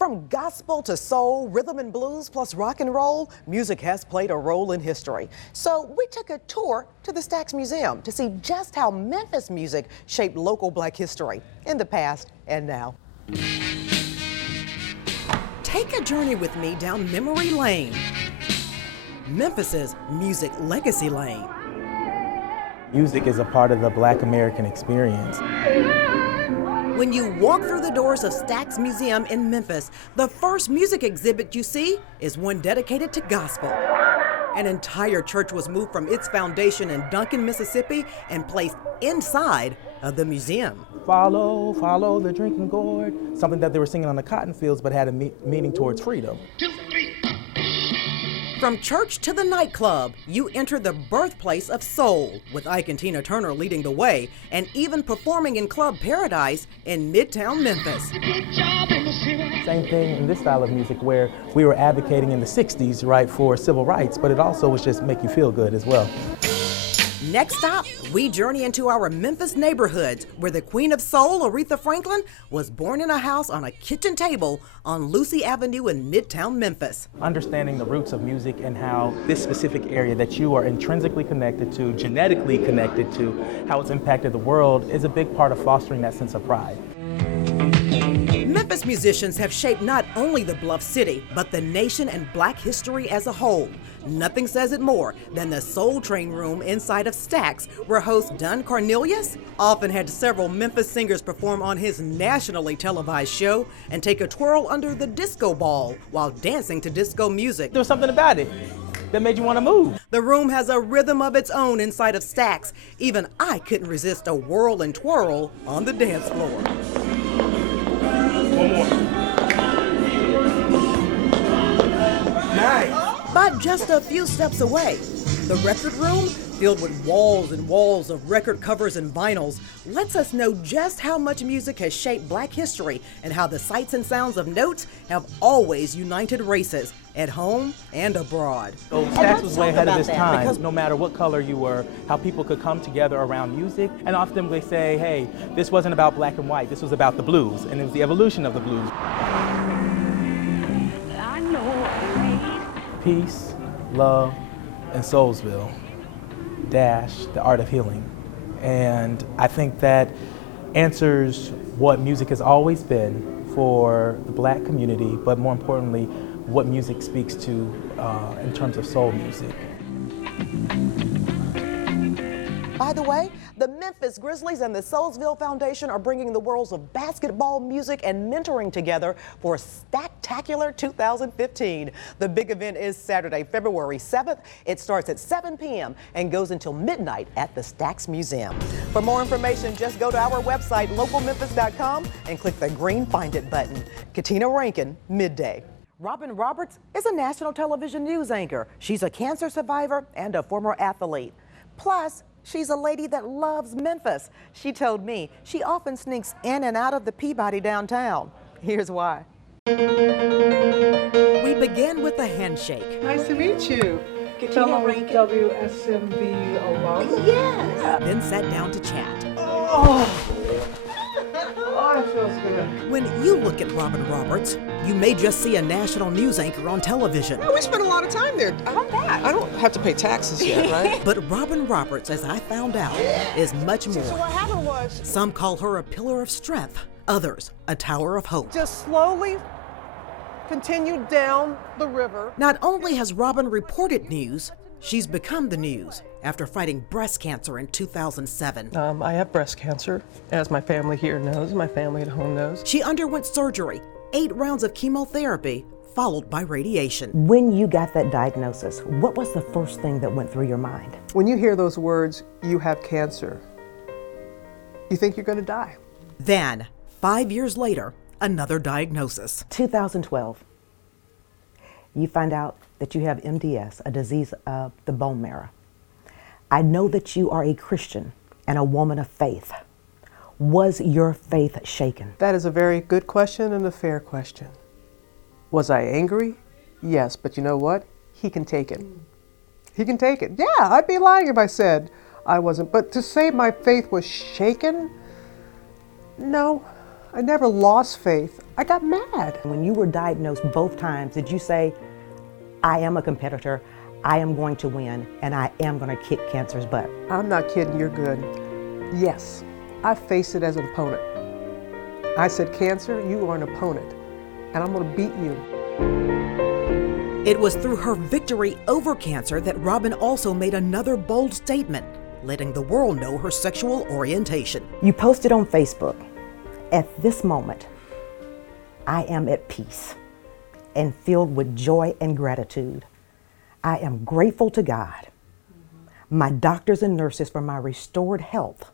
From gospel to soul, rhythm and blues, plus rock and roll, music has played a role in history. So we took a tour to the Stax Museum to see just how Memphis music shaped local black history in the past and now. Take a journey with me down memory lane, Memphis's music legacy lane. Music is a part of the Black American experience. When you walk through the doors of Stax Museum in Memphis, the first music exhibit you see is one dedicated to gospel. An entire church was moved from its foundation in Duncan, Mississippi, and placed inside of the museum. Follow, follow the drinking gourd. Something that they were singing on the cotton fields, but had a meaning towards freedom. From church to the nightclub, you enter the birthplace of soul, with Ike and Tina Turner leading the way, and even performing in Club Paradise in Midtown Memphis. Same thing in this style of music where we were advocating in the 60s, right, for civil rights, but it also was just make you feel good as well. Next stop, we journey into our Memphis neighborhoods, where the Queen of Soul, Aretha Franklin, was born in a house on a kitchen table on Lucy Avenue in Midtown Memphis. Understanding the roots of music and how this specific area that you are intrinsically connected to, genetically connected to, how it's impacted the world is a big part of fostering that sense of pride. Memphis musicians have shaped not only the Bluff City, but the nation and black history as a whole. Nothing says it more than the Soul Train room inside of Stax, where host Don Cornelius often had several Memphis singers perform on his nationally televised show and take a twirl under the disco ball while dancing to disco music. There was something about it that made you want to move. The room has a rhythm of its own inside of Stax. Even I couldn't resist a whirl and twirl on the dance floor. One more. Nice. But just a few steps away, the record room, filled with walls and walls of record covers and vinyls, lets us know just how much music has shaped black history and how the sights and sounds of notes have always united races, at home and abroad. So Stax was way ahead of his time, because no matter what color you were, how people could come together around music. And often they say, hey, this wasn't about black and white, this was about the blues, and it was the evolution of the blues. Peace, love, and Soulsville, dash, the art of healing. And I think that answers what music has always been for the black community, but more importantly, what music speaks to in terms of soul music. By the way, the Memphis Grizzlies and the Soulsville Foundation are bringing the worlds of basketball, music, and mentoring together for Stacktacular 2015. The big event is Saturday, February 7th. It starts at 7 p.m. and goes until midnight at the Stax Museum. For more information, just go to our website, localmemphis.com, and click the green Find It button. Katina, Rankin, Midday. Robin Roberts is a national television news anchor. She's a cancer survivor and a former athlete. Plus, she's a lady that loves Memphis. She told me she often sneaks in and out of the Peabody downtown. Here's why. We begin with a handshake. Nice to meet you. Katina, Rankin. WSMV alum. Yes. Then sat down to chat. Oh, it feels good. When you look at Robin Roberts, you may just see a national news anchor on television. We spent a lot of time there. I don't have to pay taxes yet, right? But Robin Roberts, as I found out, is much more. So what happened was, Some call her a pillar of strength, others a tower of hope. just slowly continued down the river. Not only has Robin reported news, she's become the news after fighting breast cancer in 2007. I have breast cancer, as my family here knows, my family at home knows. She underwent surgery, 8 rounds of chemotherapy, followed by radiation. When you got that diagnosis, what was the first thing that went through your mind? When you hear those words, you have cancer, you think you're going to die. Then, 5 years later, another diagnosis. 2012, you find out that you have MDS, a disease of the bone marrow. I know that you are a Christian and a woman of faith. Was your faith shaken? That is a very good question and a fair question. Was I angry? Yes, but you know what? He can take it. He can take it. Yeah, I'd be lying if I said I wasn't. But to say my faith was shaken, no, I never lost faith. I got mad. When you were diagnosed both times, did you say, I am a competitor, I am going to win, and I am going to kick cancer's butt? I'm not kidding, you're good. Yes, I faced it as an opponent. I said, cancer, you are an opponent, and I'm going to beat you. It was through her victory over cancer that Robin also made another bold statement, letting the world know her sexual orientation. You posted on Facebook, at this moment, I am at peace and filled with joy and gratitude. I am grateful to God, my doctors and nurses for my restored health.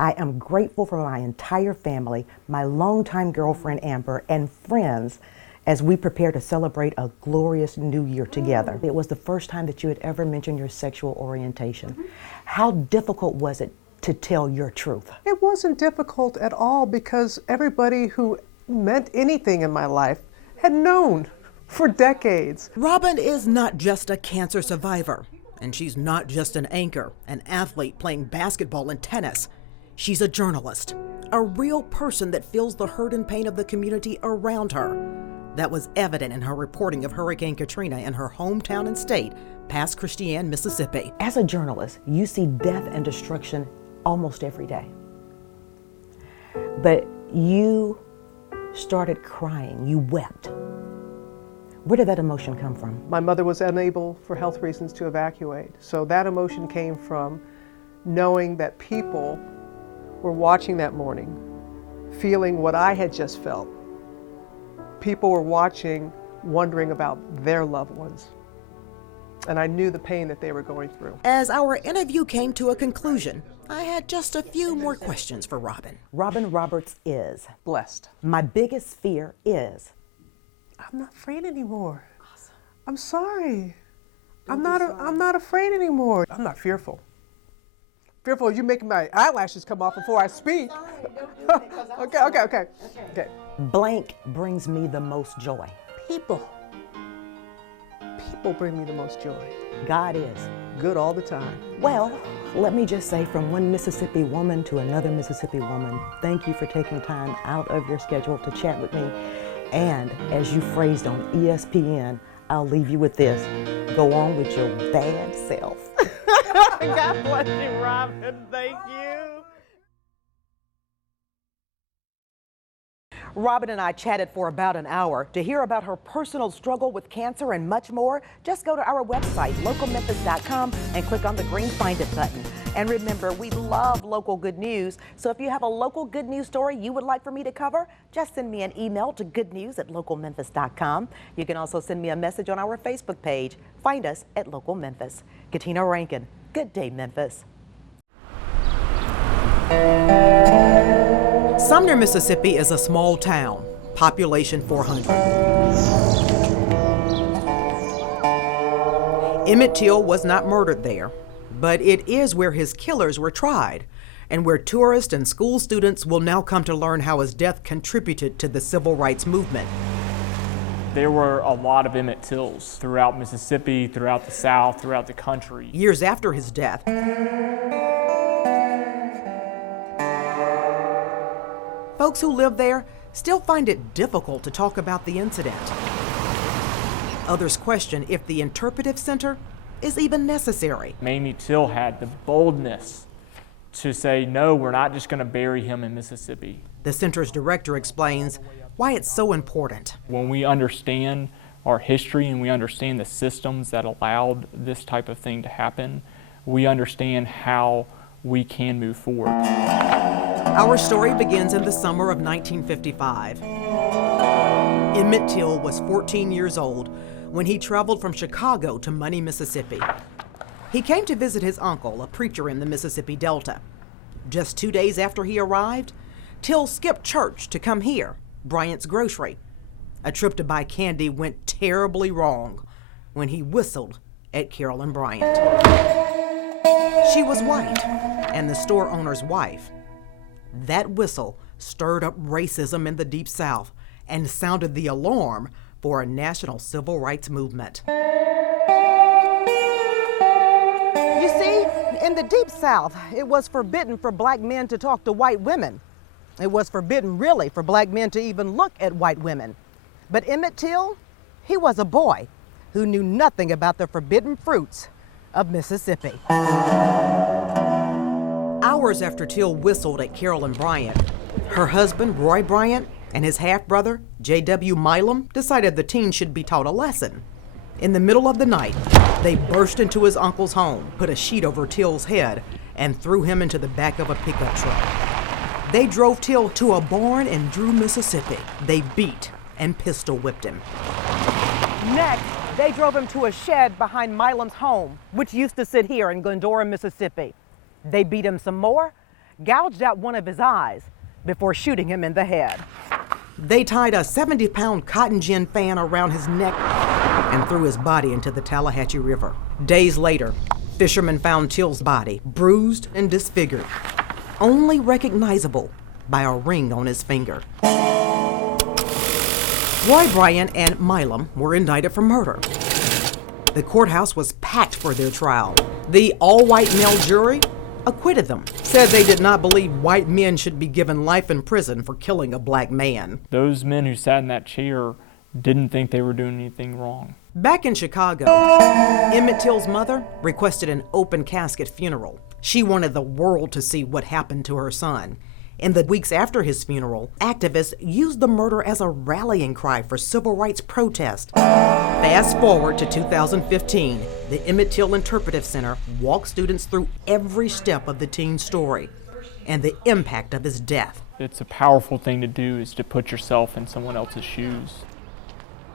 I am grateful for my entire family, my longtime girlfriend Amber, and friends as we prepare to celebrate a glorious new year together. It was the first time that you had ever mentioned your sexual orientation. How difficult was it to tell your truth? It wasn't difficult at all because everybody who meant anything in my life had known for decades. Robin is not just a cancer survivor, and she's not just an anchor, an athlete playing basketball and tennis. She's a journalist, a real person that feels the hurt and pain of the community around her. That was evident in her reporting of Hurricane Katrina in her hometown and state, past Christiane, Mississippi. As a journalist, you see death and destruction almost every day. But you started crying, you wept. Where did that emotion come from? My mother was unable for health reasons to evacuate. So that emotion came from knowing that people were watching that morning, feeling what I had just felt. People were watching, wondering about their loved ones. And I knew the pain that they were going through. As our interview came to a conclusion, I had just a few more questions for Robin. Robin Roberts is. Blessed. My biggest fear is. I'm not afraid anymore. Awesome. I'm sorry. I'm not afraid anymore. I'm not fearful. Fearful of you making my eyelashes come off before I speak. Okay. Blank brings me the most joy. People bring me the most joy. God is. Good all the time. Well, let me just say, from one Mississippi woman to another Mississippi woman, thank you for taking time out of your schedule to chat with me. And as you phrased on ESPN, I'll leave you with this. Go on with your bad self. God bless you, Robin. Thank you. Robin and I chatted for about an hour. To hear about her personal struggle with cancer and much more, just go to our website, localmemphis.com, and click on the green Find It button. And remember, we love local good news. So if you have a local good news story you would like for me to cover, just send me an email to goodnews@localmemphis.com. You can also send me a message on our Facebook page. Find us at Local Memphis. Katina, Rankin. Good day, Memphis. Sumner, Mississippi is a small town, population 400. Emmett Till was not murdered there, but it is where his killers were tried, and where tourists and school students will now come to learn how his death contributed to the civil rights movement. There were a lot of Emmett Tills throughout Mississippi, throughout the South, throughout the country. Years after his death, folks who live there still find it difficult to talk about the incident. Others question if the interpretive center is even necessary. Mamie Till had the boldness to say, no, we're not just going to bury him in Mississippi. The center's director explains why it's so important. When we understand our history and we understand the systems that allowed this type of thing to happen, we understand how we can move forward. Our story begins in the summer of 1955. Emmett Till was 14 years old when he traveled from Chicago to Money, Mississippi. He came to visit his uncle, a preacher in the Mississippi Delta. Just 2 days after he arrived, Till skipped church to come here, Bryant's Grocery. A trip to buy candy went terribly wrong when he whistled at Carolyn Bryant. She was white and the store owner's wife. That whistle stirred up racism in the Deep South and sounded the alarm for a national civil rights movement. You see, in the Deep South, it was forbidden for black men to talk to white women. It was forbidden, really, for black men to even look at white women. But Emmett Till, he was a boy who knew nothing about the forbidden fruits of Mississippi. Hours after Till whistled at Carolyn Bryant, her husband, Roy Bryant, and his half-brother, J.W. Milam, decided the teen should be taught a lesson. In the middle of the night, they burst into his uncle's home, put a sheet over Till's head, and threw him into the back of a pickup truck. They drove Till to a barn in Drew, Mississippi. They beat and pistol whipped him. Next, they drove him to a shed behind Milam's home, which used to sit here in Glendora, Mississippi. They beat him some more, gouged out one of his eyes before shooting him in the head. They tied a 70-pound cotton gin fan around his neck and threw his body into the Tallahatchie River. Days later, fishermen found Till's body, bruised and disfigured, only recognizable by a ring on his finger. Roy Bryant and Milam were indicted for murder. The courthouse was packed for their trial. The all-white male jury acquitted them, said they did not believe white men should be given life in prison for killing a black man. Those men who sat in that chair didn't think they were doing anything wrong. Back in Chicago, Emmett Till's mother requested an open casket funeral. She wanted the world to see what happened to her son. In the weeks after his funeral, activists used the murder as a rallying cry for civil rights protest. Fast forward to 2015, the Emmett Till Interpretive Center walked students through every step of the teen's story and the impact of his death. It's a powerful thing to do, is to put yourself in someone else's shoes.